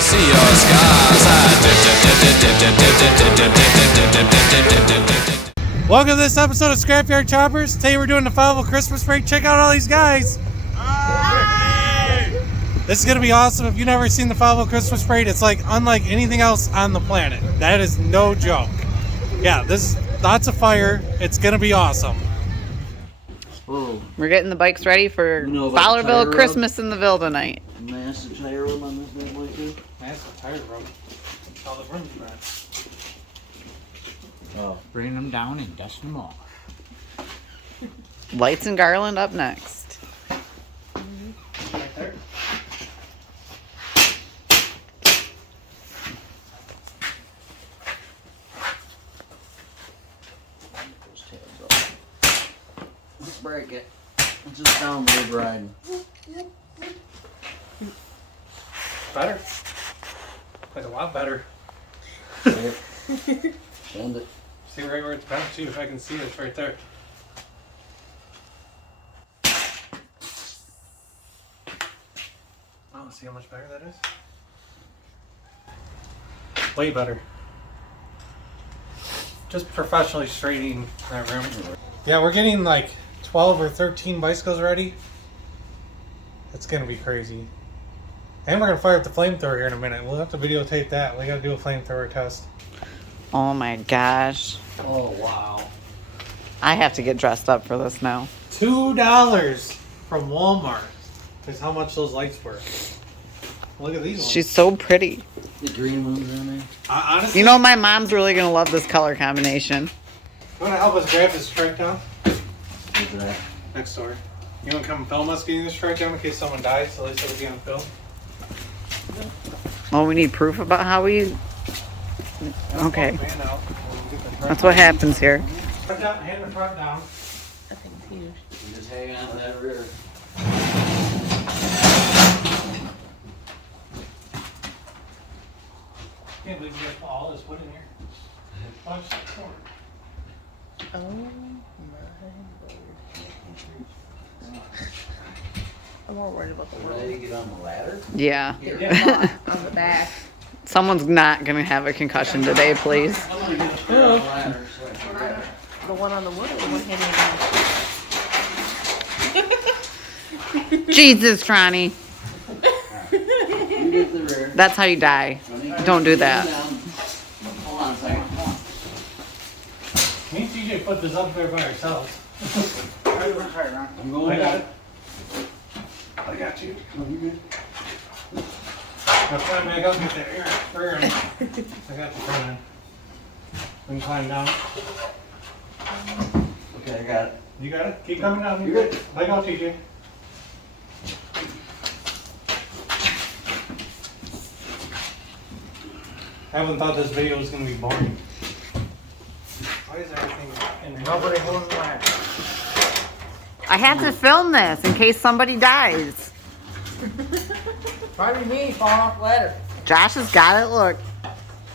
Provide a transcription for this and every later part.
see your scars. Welcome to this episode of Scrapyard Choppers. Today we're doing the Fowlerville Christmas break. Check out all these guys. This is going to be awesome. If you've never seen the Fowlerville Christmas parade, it's like unlike anything else on the planet. That is no joke. Yeah, this is lots of fire. It's going to be awesome. Whoa. We're getting the bikes ready for You know about the Fowlerville tire Christmas in the Ville tonight. Massive tire room on this bad boy too. Massive tire room. All the rooms are at. Oh. Bring them down and dust them off. Lights and garland up next. Right there. Those tabs up. Let's break it. It's just download riding. Better. Like a lot better. Yep. Send it. See right where it's bent to, if I can see it, it's right there. Oh, see how much better that is? Way better. Just professionally straightening that room. Yeah, we're getting like 12 or 13 bicycles ready. It's gonna be crazy. And we're gonna fire up the flamethrower here in a minute. We'll have to videotape that. We gotta do a flamethrower test. Oh my gosh. Oh wow. I have to get dressed up for this now. $2 from Walmart is how much those lights were. Look at these ones. She's so pretty. The green ones in there. Honestly, You know my mom's really gonna love this color combination. you want to help us grab this strike down? What's that? Next door. You want to come film us getting this strike down in case someone dies, so at least it'll be on film? Oh, we need proof about how we... Okay. Fan out. We'll get the front That's what happens here. Front down, hand the front down. You just hang on to that rear. Can't believe we got all this wood in here. Punch the corner. I'm more worried about the Ready to get on the ladder? Yeah. on the back. Someone's not gonna have a concussion today, please. I'm gonna get the ladder so I can grab it. The one on the wood or the one hanging down? Jesus, Tronny. You get the rear. That's how you die. Don't do that. Hold on a second. Me and TJ put this up there by ourselves. I'm going I got it. back. I got you. Oh, you good? Now climb back up, get the air. I got you coming. We can climb down. Okay, I got it. You got it? Keep coming down. You good? Leg out, TJ. I haven't thought this video was going to be boring. Why is everything in there? Nobody holding the ladder. I had to film this in case somebody dies. Probably me falling off the ladder. Josh has got it, look.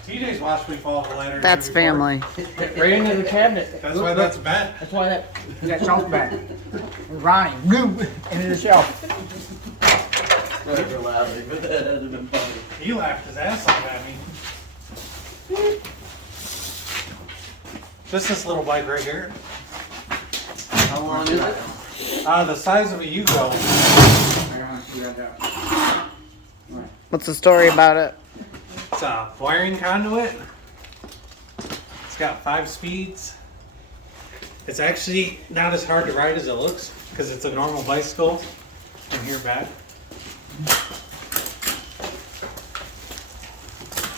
TJ's watched me fall off the ladder. That's before. family. Right into the cabinet. That's why that's bad. That's why that shelf's back. Ronnie, boom, into the shelf. Whatever loudly, but that hasn't been funny. He laughed his ass off at me. Just this little bike right here. How long is it? The size of a Yugo. What's the story about it? It's a wiring conduit. It's got 5 speeds. It's actually not as hard to ride as it looks because it's a normal bicycle. From here back.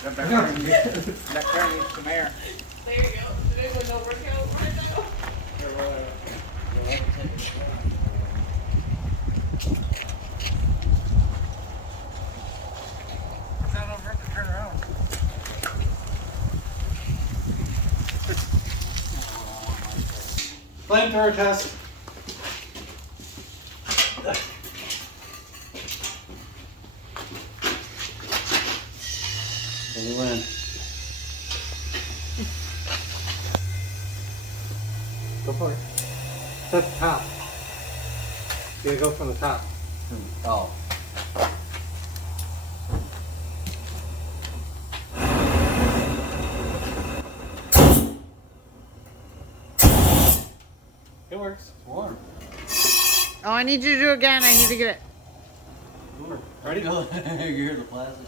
That car needs some air. There you go. Did anyone know workout right now? Flamethrower test. And you win. Go for it. It's at the top. You gotta go from the top. Oh. works. It's warm. Oh, I need you to do it again. I need to get it. Ready? You hear the plastic.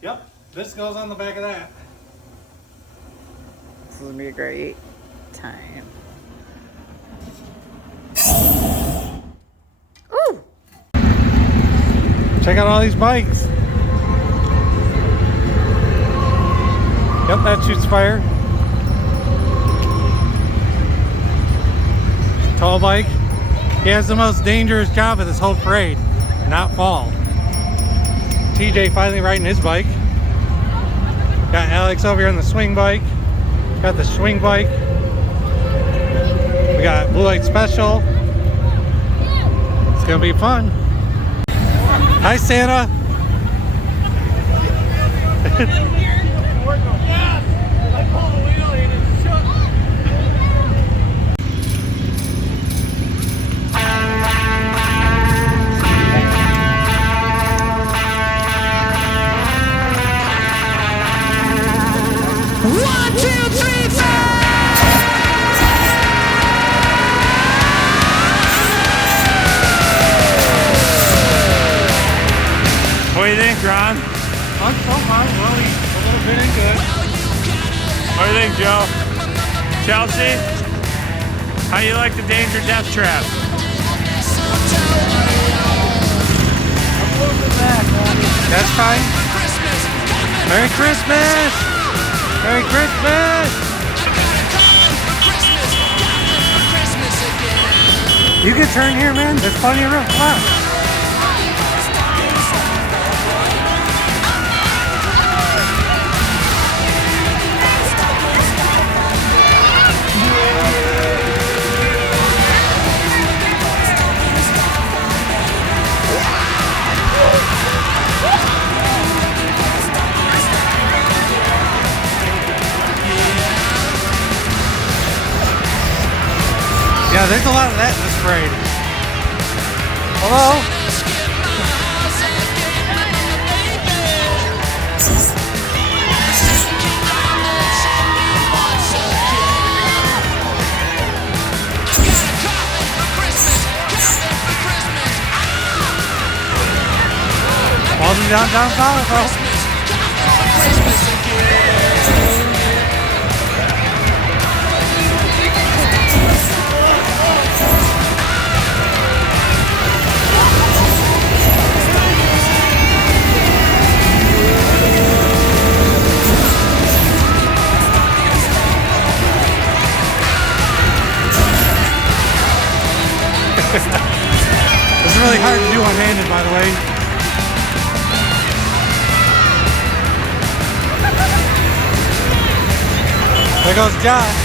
Yep. This goes on the back of that. This is gonna be a great time. Ooh! Check out all these bikes. Yep, that shoots fire. Tall bike. He has the most dangerous job of this whole parade. Not fall. TJ finally riding his bike. Got Alex over here on the swing bike. Got the swing bike. We got Blue Light Special. It's gonna be fun. Hi, Santa. What do you think, Ron? I'm so fine. Well, he's a little bit into it. What do you think, Joe? Chelsea? How you like the Danger Death Trap? That's fine. Merry Christmas! Merry Christmas! You can turn here, man. There's plenty of room. Come on. Yeah, there's a lot of that in this parade. Hello? Welcome downtown Fowlerville. It's really hard to do one-handed, by the way. There goes Josh.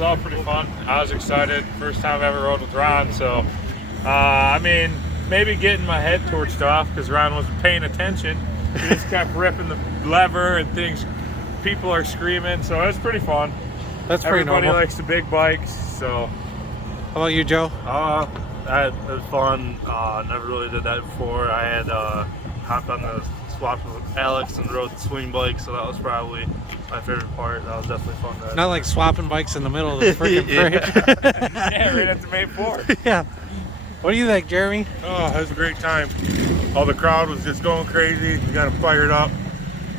was all pretty fun. I was excited. First time I ever rode with Ron, so I mean, maybe getting my head torched off because Ron wasn't paying attention. He just kept ripping the lever and things. People are screaming, so it was pretty fun. That's pretty Everybody normal. likes the big bikes, so. How about you, Joe? It was fun. Never really did that before. I had hopped on the swap with Alex and rode the swing bike, so that was probably my favorite part. That was definitely fun. Not like swapping bikes in the middle of the freaking parade. Yeah, right at the main floor. Yeah. What do you think, Jeremy? Oh, it was a great time. All the crowd was just going crazy. We got them fired up.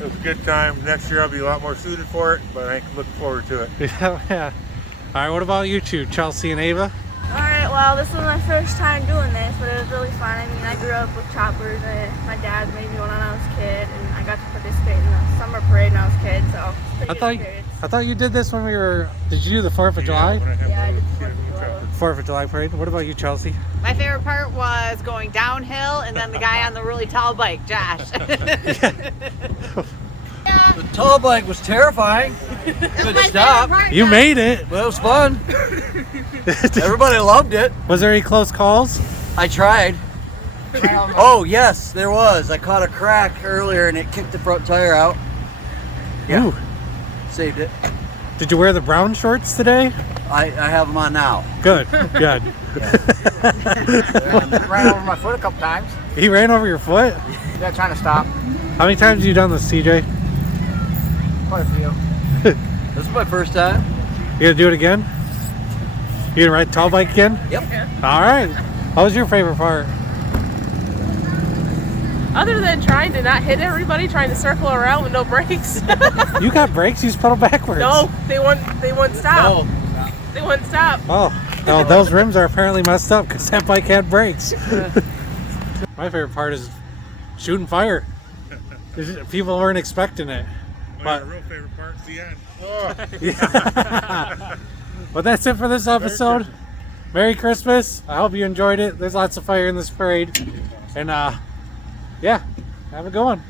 It was a good time. Next year I'll be a lot more suited for it, but I'm looking forward to it. Yeah. All right, what about you two, Chelsea and Ava? Alright, well, this was my first time doing this, but it was really fun. I mean, I grew up with choppers, and my dad made me one when I was a kid, and I got to participate in the summer parade when I was a kid, so it's a pretty good experience. I thought you did this when we were. Did you do the 4th of July? Yeah, I did the 4th of July. 4th of July parade. What about you, Chelsea? My favorite part was going downhill and then the guy on the really tall bike, Josh. The tall bike was terrifying. Good stop. You made it. But it was fun. Everybody loved it. Was there any close calls? I tried. Oh, yes, there was. I caught a crack earlier and it kicked the front tire out. Yeah. Ooh. Saved it. Did you wear the brown shorts today? I have them on now. Good. Good. Ran over my foot a couple times. He ran over your foot? Yeah, trying to stop. How many times have you done this, CJ? Quite a few. This is my first time. You gonna do it again? You gonna ride the tall bike again? Yep. All right. What was your favorite part? Other than trying to not hit everybody, trying to circle around with no brakes. You got brakes? You just pedal backwards. No, they wouldn't stop. They wouldn't stop. Oh, no, those rims are apparently messed up because that bike had brakes. My favorite part is shooting fire. People weren't expecting it. My real favorite part is the end. Yeah. But that's it for this episode. Merry Christmas. I hope you enjoyed it. There's lots of fire in this parade. And yeah, have a good one.